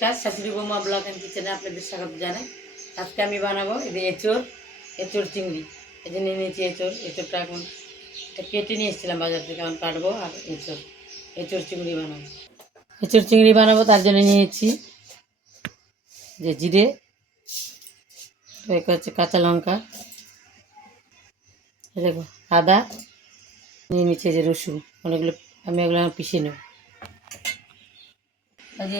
শাশুড়ি বৌমা blog and কিচেনে আপনাদের স্বাগত জানাই। আজকে আমি বানাবো এই যে এঁচোড় চিংড়ি। এই যে নিয়ে নিয়েছি এঁচোড়টা এখন এটা কেটে নিয়ে এসেছিলাম বাজার থেকে, এখন কাটবো আর এঁচোড় চিংড়ি বানাবো। এঁচোড় চিংড়ি বানাবো তার জন্য নিয়েছি যে জিরে, হচ্ছে কাঁচা লঙ্কা, দেখো আদা, নিয়ে নিচ্ছি যে রসুন, অনেকগুলো আমি এগুলো পিষে নেব। এই যে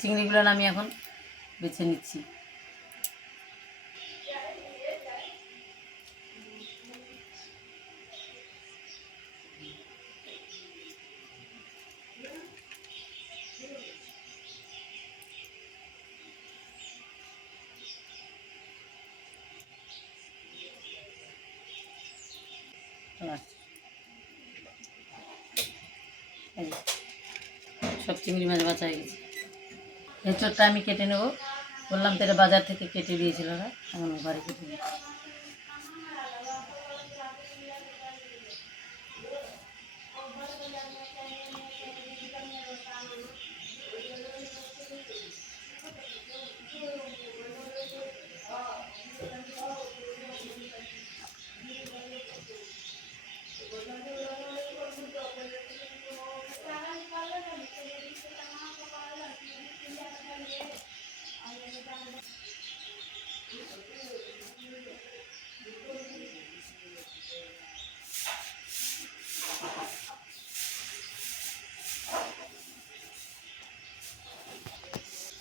চিংড়িগুলো আমি এখন বেছে নিচ্ছি। সব চিংড়ি মাছ বাঁচা হয়ে গেছে। এঁচোড়টা আমি কেটে নেব, বললাম তো এটা বাজার থেকে কেটে দিয়েছিল ওরা, এখন ঘরে কেটে নেব।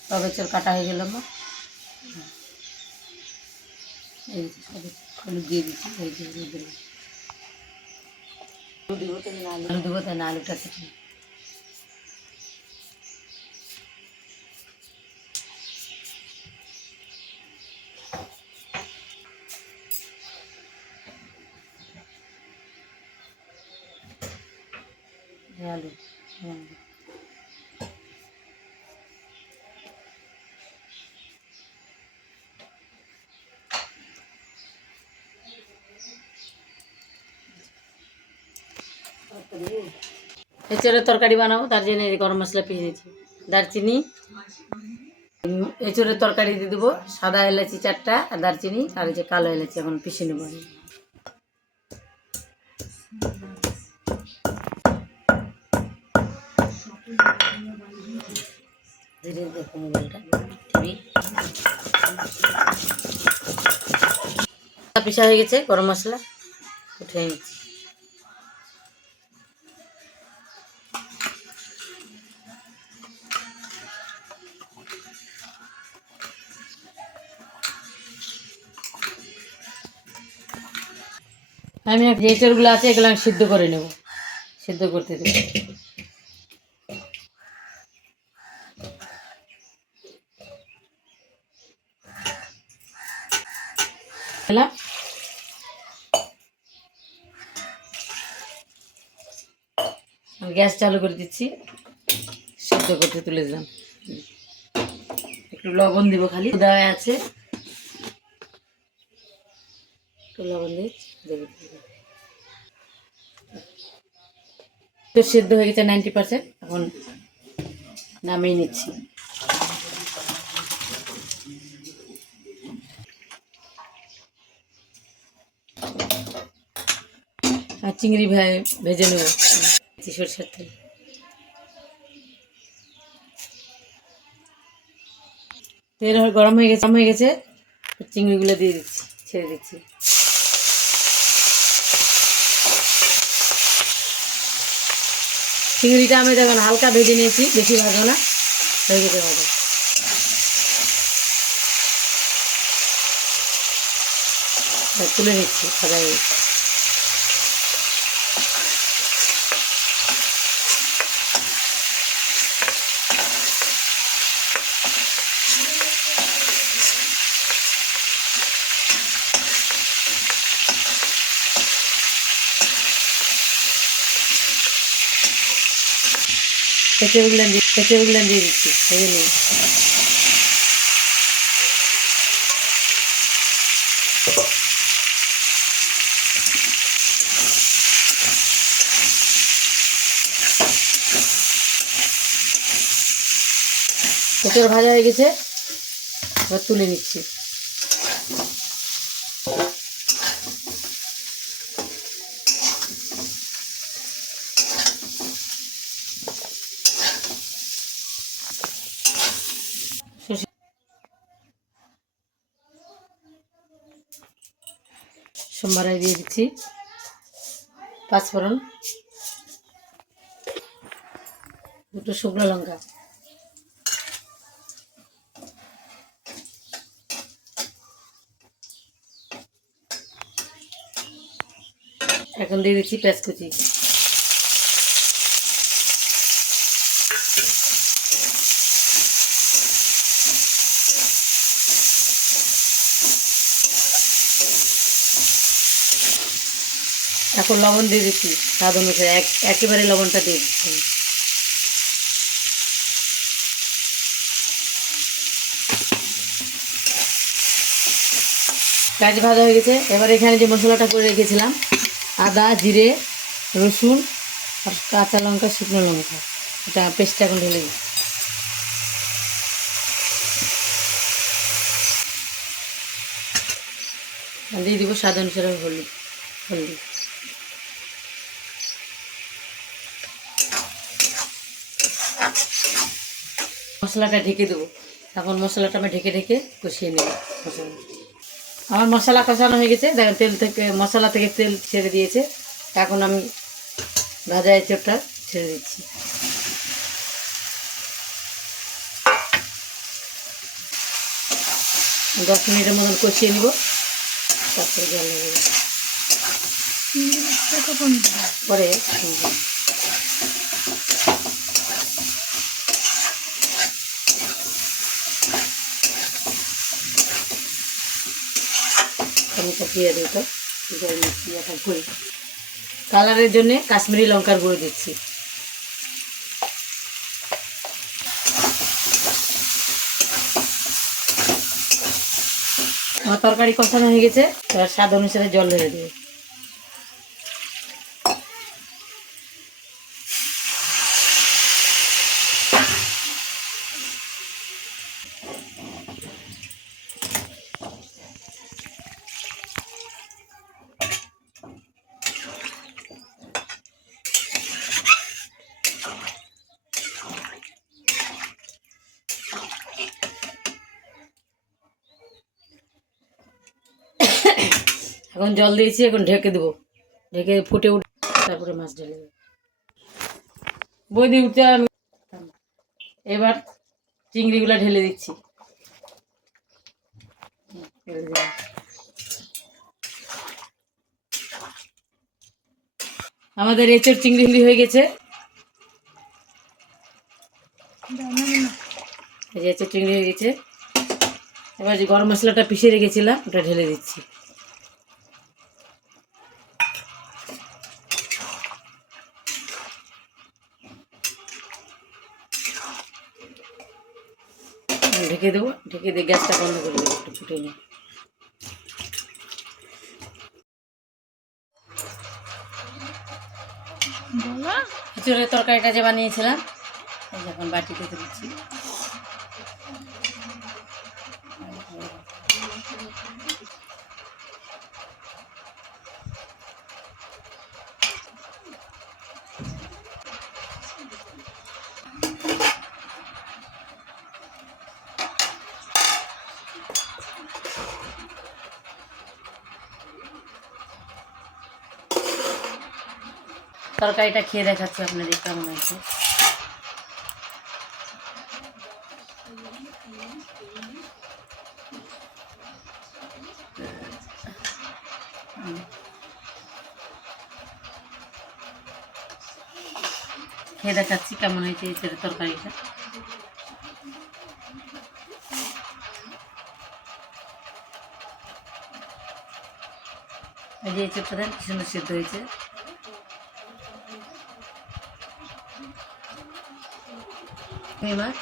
সব এঁচোড় কাটা হয়ে গেল। এই হলুদ দিয়ে দিচ্ছি, এই যে আলু দেবো, তাই না আলুটা কেটে আলু এঁচোড়ের তরকারি বানাবো, তার জন্য গরম মশলা পিষে দিচ্ছি, দারচিনি। এঁচোড়ের তরকারি দিয়ে দেবো সাদা এলাচি 4টা, আর দারচিনি, আর যে কালো এলাচি এখন পিষে নেবো। ধীরে দেখো মোবাইলটা, টিভি পিষা হয়ে গেছে, গরম মশলা উঠে নিচ্ছি। আমি যে এঁচোড়গুলো আছে এগুলো আমি সিদ্ধ করে নেব, সিদ্ধ করতে দেব। গ্যাস চালু করে দিচ্ছি, সিদ্ধ করতে তুলে দিলাম। একটু লবণ দিব, খালি দেওয়া আছে, একটু লবণ দিয়ে তো সিদ্ধ হয়ে গেছে 90%, এখন নামিয়ে নিচ্ছি। আর চিংড়ি ভেজে নেব সরষের তেল। তেল গরম হয়ে গেছে, চিংড়িগুলো দিয়ে দিচ্ছি, ছেড়ে দিচ্ছি। চিংড়িটা আমি দেখুন হালকা ভেজে নিয়েছি, বেশি ভাজো না, হয়ে গেছে ভাজা। তুলে নিচ্ছি, ভাজা হয়ে গেছে। এঁচোড়গুলো দিয়ে দিচ্ছি, ভেজে নিই। এঁচড় ভাজা হয়ে গেছে, এবার তুলে নিচ্ছি। সোমবারে দিয়ে দিচ্ছি পাঁচফোড়ন, দুটো শুকনো লঙ্কা, এখন দিয়ে দিচ্ছি পেঁয়াজ কুচি, এখন লবণ দিয়ে দিচ্ছি স্বাদ অনুসারে, একেবারে লবণটা দিয়ে দিচ্ছি। পেঁয়াজ ভাজা হয়ে গেছে, এবার এখানে যে মশলাটা করে রেখেছিলাম আদা, জিরে, রসুন আর কাঁচা লঙ্কা, শুকনো লঙ্কা, এটা পেস্টটা এখন ঢেলে দিই। দিয়ে দিব স্বাদ অনুসারে হলুদ। মশলাটা ঢেকে দেবো, এখন মশলাটা আমি ঢেকে ঢেকে কষিয়ে নেব। আমার মশলা কষানো হয়ে গেছে, দেখেন তেল থেকে, মশলা থেকে তেল ছেড়ে দিয়েছে। এখন আমি ভাজা এঁচড়টা ছেড়ে দিচ্ছি। দশ মিনিটের মতন কষিয়ে নিব, তারপরে জল লাগবে পরে। দিয়ে দিত কালারের জন্য কাশ্মীরি লঙ্কার গুঁড়ো দিচ্ছি। আমার তরকারি কষানো হয়ে গেছে, এবার স্বাদ অনুসারে জল ঢেলে দেবে। এখন জল দিয়েছি, এখন ঢেকে দেবো, ঢেকে ফুটে উঠে তারপরে মাছ ঢেলে দেবো। বৌদি উঠতে আমি এবার চিংড়িগুলো ঢেলে দিচ্ছি। আমাদের এঁচড় চিংড়ি হয়ে গেছে, এঁচড় চিংড়ি হয়ে গেছে। এবার যে গরম মশলাটা পিষে রেখেছিলাম ওটা ঢেলে দিচ্ছি। ঢেকে দেবো, ঢেকে দিয়ে গ্যাসটা বন্ধ করে দেবো, একটু ফুটে নিই। এঁচড়ের তরকারিটা যে বানিয়েছিলাম এখন বাটিতে দিচ্ছি। তরকারিটা খেয়ে দেখাচ্ছি আপনাদের কেমন হয়েছে। খেয়ে দেখাচ্ছি কেমন হয়েছে এঁচড়ের তরকারিটা। এই যে এঁচড়টা দেন কি সুন্দর সিদ্ধ হয়েছে। মাছ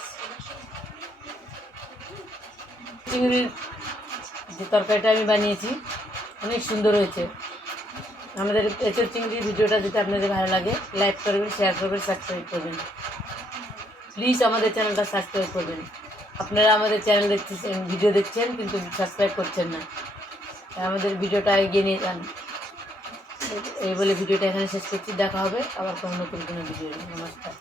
চিংড়ির যে তরকারিটা আমি বানিয়েছি অনেক সুন্দর হয়েছে। আমাদের এঁচড় চিংড়ির ভিডিওটা যদি আপনাদের ভালো লাগে লাইক করবেন, শেয়ার করবেন, সাবস্ক্রাইব করবেন। প্লিজ আমাদের চ্যানেলটা সাবস্ক্রাইব করবেন। আপনারা আমাদের চ্যানেল দেখতেছেন, ভিডিও দেখছেন, কিন্তু সাবস্ক্রাইব করছেন না। তাই আমাদের ভিডিওটা এগিয়ে নিয়ে যান। এই বলে ভিডিওটা এখানে শেষ করছি। দেখা হবে আবার কোনো নতুন কোনো ভিডিও। নমস্কার।